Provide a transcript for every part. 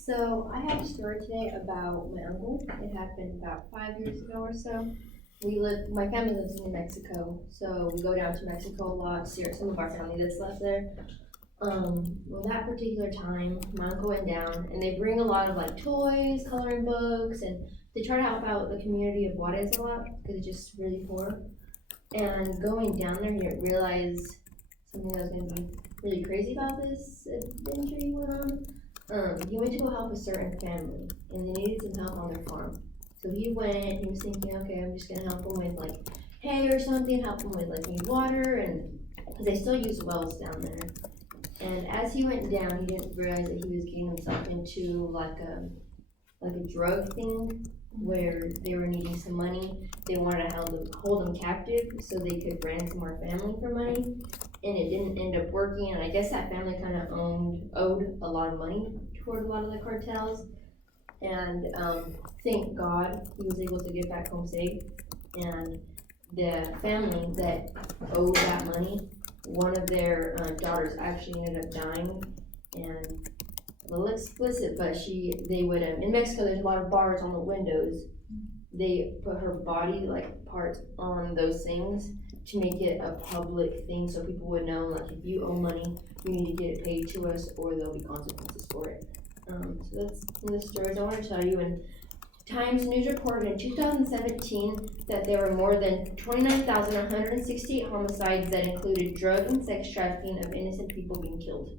So I have a story today about my uncle. It happened about 5 years ago or so. My family lives in New Mexico, so we go down to Mexico a lot to see some of our family that's left there. Well, that particular time, my uncle went down, and they bring a lot of like toys, coloring books, and they try to help out the community of Juarez a lot because it's just really poor. And going down there, he didn't realize something that was going to be really crazy about this adventure he went on. He went to go help a certain family, and they needed some help on their farm. So he went, and he was thinking, okay, I'm just gonna help them with like hay or something, help them with like maybe water, and because they still use wells down there. And as he went down, he didn't realize that he was getting himself into like a drug thing where they were needing some money. They wanted to hold them captive so they could ransom our family for money, and it didn't end up working. And I guess that family kind of owed a lot of money toward a lot of the cartels. And thank God he was able to get back home safe. And the family that owed that money, one of their daughters actually ended up dying. And a little explicit, but they would in Mexico there's a lot of bars on the windows. They put her body like parts on those things to make it a public thing so people would know, like, if you owe money, you need to get it paid to us or there'll be consequences for it. So that's one of the stories I want to tell you. And Times News reported in 2017 that there were more than 29,168 homicides that included drug and sex trafficking of innocent people being killed.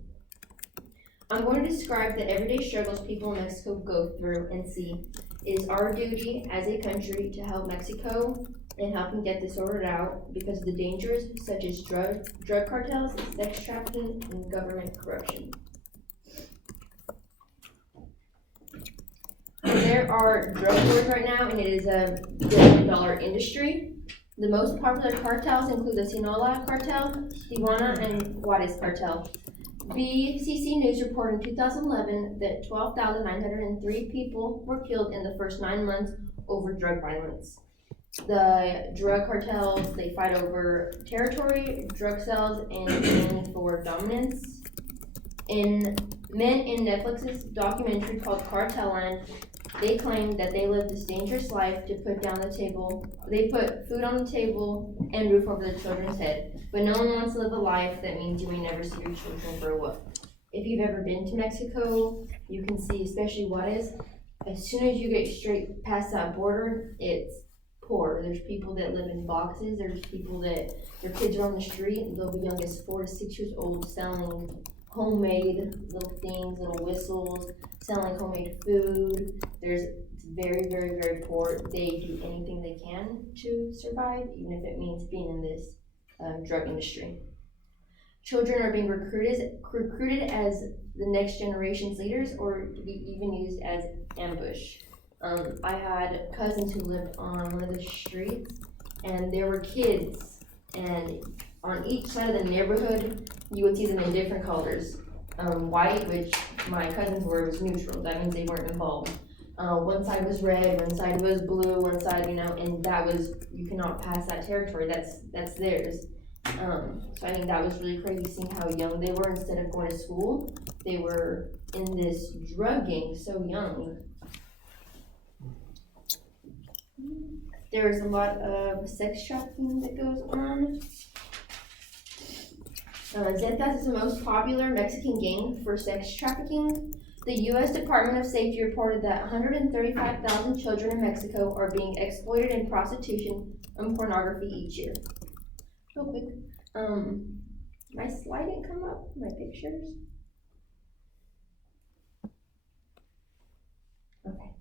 I'm going to describe the everyday struggles people in Mexico go through and see. It is our duty as a country to help Mexico and help them get this sorted out because of the dangers such as drug cartels, sex trafficking, and government corruption. There are drug wars right now, and it is a billion-dollar industry. The most popular cartels include the Sinaloa cartel, Tijuana, and Juarez cartel. BCC News reported in 2011 that 12,903 people were killed in the first 9 months over drug violence. The drug cartels, they fight over territory, drug sales, and aiming for dominance. Men in Netflix's documentary called Cartel Land, they claim that they live this dangerous life to put down the table. They put food on the table and roof over the children's head. But no one wants to live a life that means you may never see your children grow up. If you've ever been to Mexico, you can see, especially Juarez, as soon as you get straight past that border, it's poor. There's people that live in boxes. There's people that their kids are on the street. They'll be young as 4 to 6 years old selling homemade little things, little whistles, selling homemade food. It's very, very, very poor. They do anything they can to survive, even if it means being in this drug industry. Children are being recruited as the next generation's leaders or to be even used as ambush. I had cousins who lived on one of the streets, and there were kids, and on each side of the neighborhood, you would see them in different colors. White, which my cousins were, was neutral. That means they weren't involved. One side was red, one side was blue, one side, and that was, you cannot pass that territory. That's theirs. So I think that was really crazy seeing how young they were. Instead of going to school, they were in this drug gang so young. There's a lot of sex trafficking that goes on. Zetas is the most popular Mexican gang for sex trafficking. The U.S. Department of Safety reported that 135,000 children in Mexico are being exploited in prostitution and pornography each year. Real quick, my slide didn't come up, my pictures. Okay,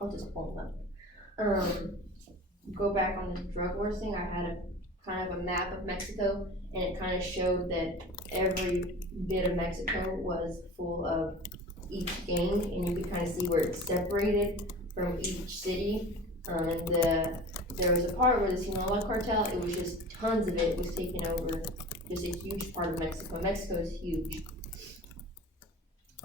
I'll just pull them up. Go back on the drug wars thing. I had a kind of a map of Mexico, and it kind of showed that every bit of Mexico was full of each gang, and you could kind of see where it's separated from each city. There was a part where the Sinaloa cartel, it was just tons of it was taking over just a huge part of Mexico. Mexico is huge.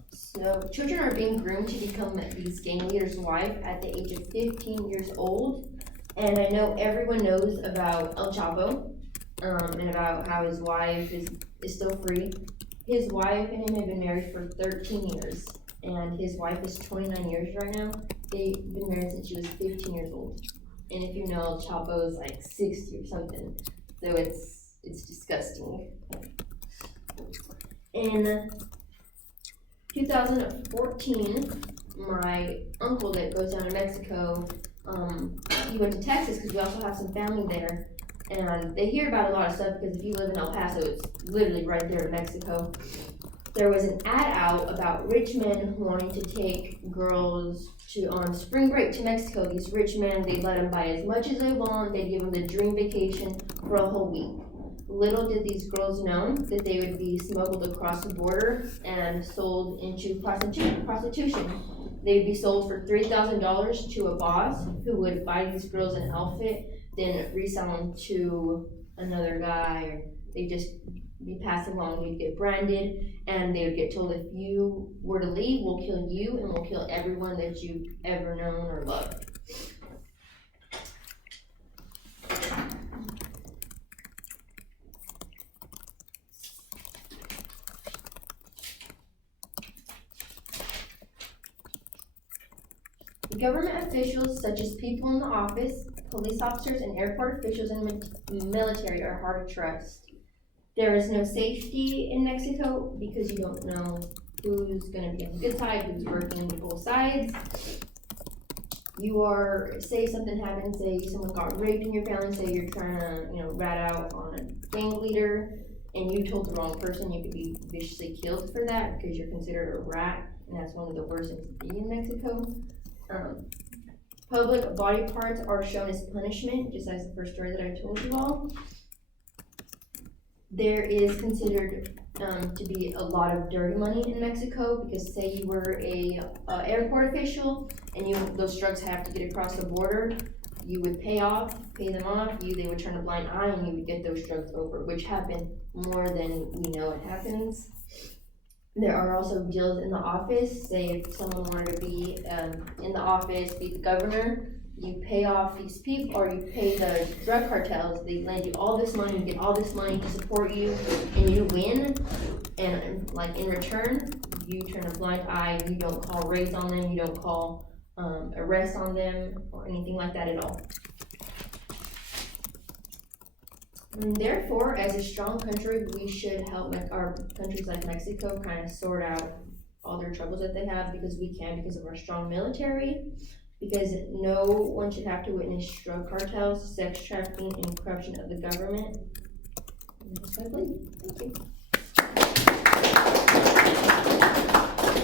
So children are being groomed to become these gang leaders' wife at the age of 15 years old. And I know everyone knows about El Chapo, and about how his wife is still free. His wife and him have been married for 13 years. and his wife is 29 years right now. They've been married since she was 15 years old. And if you know, Chapo is like 60 or something. So it's disgusting. In 2014, my uncle that goes down to Mexico, he went to Texas because we also have some family there. And they hear about a lot of stuff because if you live in El Paso, it's literally right there in Mexico. There was an ad out about rich men wanting to take girls on spring break to Mexico. These rich men, they let them buy as much as they want. They give them the dream vacation for a whole week. Little did these girls know that they would be smuggled across the border and sold into prostitution. They would be sold for $3,000 to a boss who would buy these girls an outfit, then resell them to another guy, or they just be passed along. They'd get branded, and they would get told, if you were to leave, we'll kill you and we'll kill everyone that you've ever known or loved. Government officials, such as people in the office, police officers, and airport officials and military are hard to trust. There is no safety in Mexico because you don't know who's going to be on the good side, who's working on both sides. Say something happened, say someone got raped in your family, say you're trying to, rat out on a gang leader, and you told the wrong person, you could be viciously killed for that because you're considered a rat, and that's one of the worst things to be in Mexico. Public body parts are shown as punishment, just as the first story that I told you all. There is considered to be a lot of dirty money in Mexico because say you were a airport official and those drugs have to get across the border, you would pay them off, they would turn a blind eye and you would get those drugs over, which happen more than we know it happens. There are also deals in the office. Say if someone wanted to be in the office, be the governor, you pay off these people, or you pay the drug cartels. They lend you all this money, you get all this money to support you, and you win. And like in return, you turn a blind eye. You don't call raids on them. You don't call arrests on them or anything like that at all. And therefore, as a strong country, we should help our countries like Mexico kind of sort out all their troubles that they have because we can, because of our strong military, because no one should have to witness drug cartels, sex trafficking, and corruption of the government. And that's my plea. Thank you.